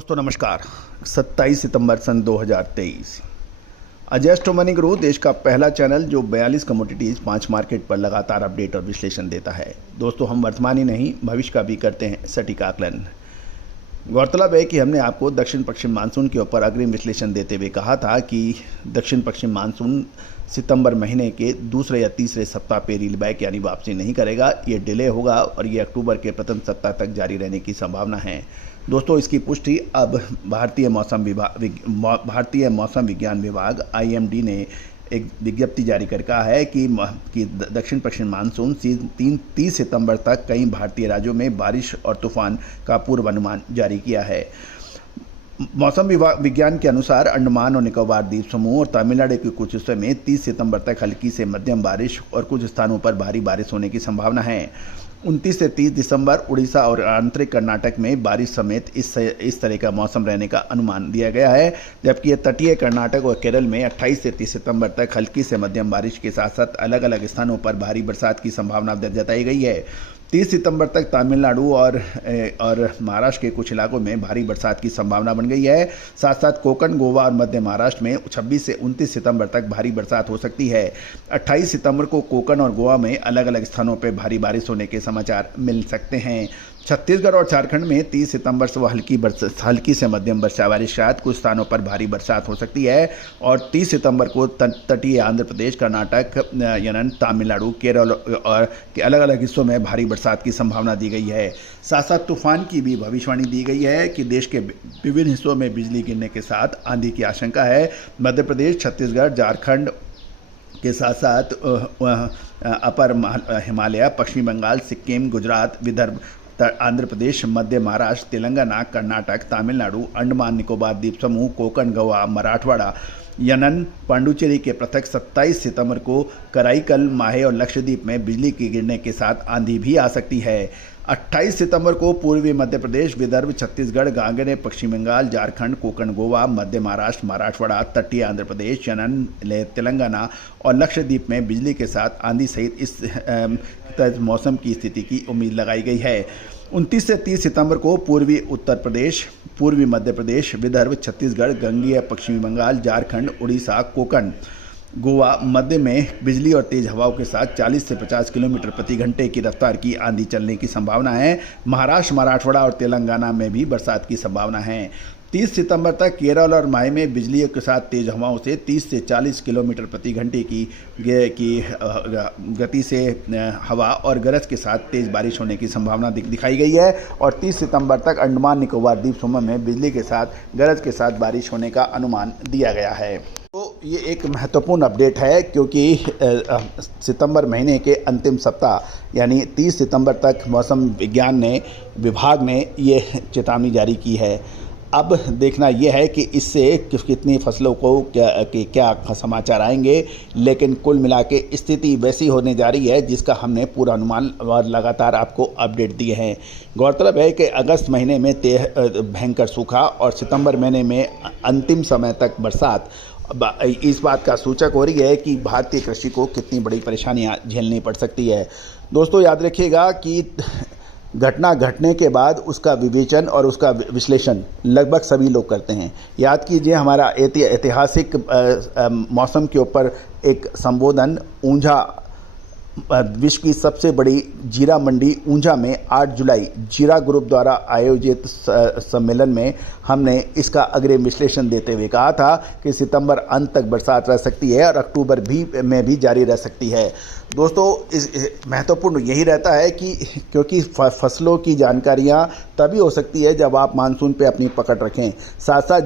दोस्तों नमस्कार। 27 सितंबर सन 2023। अजय मनी गुरु देश का पहला चैनल जो 42 कमोडिटीज़ 5 मार्केट पर लगातार अपडेट और विश्लेषण देता है। दोस्तों हम वर्तमान ही नहीं भविष्य का भी करते हैं सटीक आकलन। गौरतलब है कि हमने आपको दक्षिण पश्चिम मानसून के ऊपर अग्रिम विश्लेषण देते हुए कहा था कि दक्षिण पश्चिम मानसून सितंबर महीने के दूसरे या तीसरे सप्ताह पे रील बैक यानी वापसी नहीं करेगा, ये डिले होगा और ये अक्टूबर के प्रथम सप्ताह तक जारी रहने की संभावना है। दोस्तों इसकी पुष्टि अब भारतीय मौसम विज्ञान विभाग IMD ने एक विज्ञप्ति जारी कर कहा है कि दक्षिण पश्चिम मानसून 30 सितंबर तक कई भारतीय राज्यों में बारिश और तूफान का पूर्वानुमान जारी किया है। मौसम विज्ञान के अनुसार अंडमान और निकोबार द्वीप समूह और तमिलनाडु के कुछ हिस्सों में 30 सितंबर तक हल्की से मध्यम बारिश और कुछ स्थानों पर भारी बारिश होने की संभावना है। 29 से 30 दिसंबर उड़ीसा और आंतरिक कर्नाटक में बारिश समेत इस तरह का मौसम रहने का अनुमान दिया गया है, जबकि तटीय कर्नाटक और केरल में 28 से 30 सितंबर तक हल्की से मध्यम बारिश के साथ साथ अलग अलग स्थानों पर भारी बरसात की संभावना जताई गई है। 30 सितंबर तक तमिलनाडु और महाराष्ट्र के कुछ इलाकों में भारी बरसात की संभावना बन गई है। साथ साथ कोकण, गोवा और मध्य महाराष्ट्र में 26 से 29 सितंबर तक भारी बरसात हो सकती है। 28 सितंबर को कोकण और गोवा में अलग अलग स्थानों पर भारी बारिश होने के समाचार मिल सकते हैं। छत्तीसगढ़ और झारखंड में 30 सितंबर से हल्की से मध्यम बारिश के साथ कुछ स्थानों पर भारी बरसात हो सकती है और 30 सितंबर को तटीय आंध्र प्रदेश, कर्नाटक, यानी तमिलनाडु, केरल और के अलग अलग हिस्सों में भारी बरसात की संभावना दी गई है। साथ साथ तूफान की भी भविष्यवाणी दी गई है कि देश के विभिन्न हिस्सों में बिजली गिरने के साथ आंधी की आशंका है। मध्य प्रदेश, छत्तीसगढ़, झारखंड के साथ साथ अपर हिमालय, पश्चिम बंगाल, सिक्किम, गुजरात, विदर्भ, आंध्र प्रदेश, मध्य महाराष्ट्र, तेलंगाना, कर्नाटक, तमिलनाडु, अंडमान निकोबार द्वीप समूह, कोकण, गोवा, मराठवाड़ा, यनन, पांडुचेरी के पृथक 27 सितंबर को कराईकल, माहे और लक्षद्वीप में बिजली के गिरने के साथ आंधी भी आ सकती है। 28 सितंबर को पूर्वी मध्य प्रदेश, विदर्भ, छत्तीसगढ़, गांगेय, पश्चिम बंगाल, झारखंड, कोकण, गोवा, मध्य महाराष्ट्र, मराठवाड़ा, तटीय आंध्र प्रदेश, यनन, तेलंगाना और लक्षद्वीप में बिजली के साथ आंधी सहित इस मौसम की स्थिति की उम्मीद लगाई गई है। 29 से 30 सितंबर को पूर्वी उत्तर प्रदेश, पूर्वी मध्य प्रदेश, विदर्भ, छत्तीसगढ़, गांगेय, पश्चिमी बंगाल, झारखंड, उड़ीसा, कोकण, गोवा, मध्य में बिजली और तेज हवाओं के साथ 40 से 50 किलोमीटर प्रति घंटे की रफ्तार की आंधी चलने की संभावना है। महाराष्ट्र, मराठवाड़ा और तेलंगाना में भी बरसात की संभावना है। 30 सितंबर तक केरल और माहे में बिजली के साथ तेज हवाओं से 30 से 40 किलोमीटर प्रति घंटे की गति से हवा और गरज के साथ तेज बारिश होने की संभावना दिखाई गई है और 30 सितंबर तक अंडमान निकोबार द्वीप समूह में बिजली के साथ गरज के साथ बारिश होने का अनुमान दिया गया है। तो ये एक महत्वपूर्ण अपडेट है क्योंकि सितंबर महीने के अंतिम सप्ताह यानी 30 सितंबर तक मौसम विज्ञान विभाग ने ये चेतावनी जारी की है। अब देखना यह है कि इससे कितनी फसलों को क्या समाचार आएंगे, लेकिन कुल मिला के स्थिति वैसी होने जा रही है जिसका हमने पूरा अनुमान और लगातार आपको अपडेट दिए हैं। गौरतलब है कि अगस्त महीने में भयंकर सूखा और सितंबर महीने में अंतिम समय तक बरसात इस बात का सूचक हो रही है कि भारतीय कृषि को कितनी बड़ी परेशानियां झेलनी पड़ सकती है। दोस्तों याद रखिएगा कि घटना घटने के बाद उसका विवेचन और उसका विश्लेषण लगभग सभी लोग करते हैं। याद कीजिए हमारा ऐतिहासिक मौसम के ऊपर एक संबोधन ऊंझा, विश्व की सबसे बड़ी जीरा मंडी ऊंझा में 8 जुलाई जीरा ग्रुप द्वारा आयोजित सम्मेलन में हमने इसका अग्रिम विश्लेषण देते हुए कहा था कि सितंबर अंत तक बरसात रह सकती है और अक्टूबर में भी जारी रह सकती है। दोस्तों इस महत्वपूर्ण यही रहता है कि क्योंकि फसलों की जानकारियां तभी हो सकती है जब आप मानसून पे अपनी पकड़ रखें। साथ साथ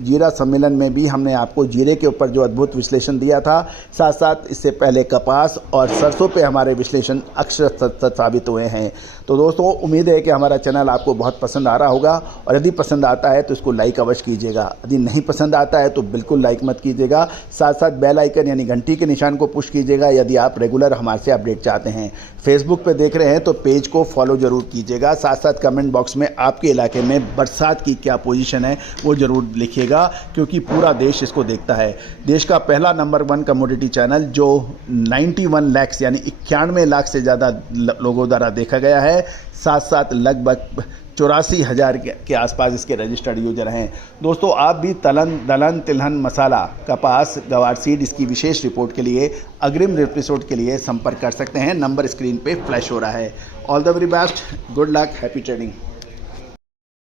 जीरा सम्मेलन में भी हमने आपको जीरे के ऊपर जो अद्भुत विश्लेषण दिया था, साथ साथ इससे पहले कपास और सरसों पे हमारे विश्लेषण अक्षर साबित हुए हैं। तो दोस्तों उम्मीद है कि हमारा चैनल आपको बहुत पसंद आ रहा होगा और यदि पसंद आता है तो इसको लाइक अवश्य कीजिएगा। यदि नहीं पसंद आता है तो बिल्कुल लाइक मत कीजिएगा। साथ साथ बेल आइकन यानी घंटी के निशान को पुश कीजिएगा यदि आप रेगुलर हमारे से अपडेट चाहते हैं। फेसबुक पे देख रहे हैं तो पेज को फॉलो जरूर कीजिएगा। साथ साथ कमेंट बॉक्स में आपके इलाके में बरसात की क्या पोजीशन है वो जरूर लिखिएगा क्योंकि पूरा देश इसको देखता है। देश का पहला नंबर 1 कमोडिटी चैनल जो 91 लाख यानी 91 लाख से ज़्यादा लोगों द्वारा देखा गया है। साथ साथ लगभग 84,000 के आसपास इसके रजिस्टर्ड यूजर हैं। दोस्तों, आप भी दलहन तिलहन मसाला, कपास, गवार सीड इसकी विशेष रिपोर्ट के लिए, अग्रिम एपिसोड के लिए संपर्क कर सकते हैं। नंबर स्क्रीन पे फ्लैश हो रहा है। All the very best, good luck, happy trading.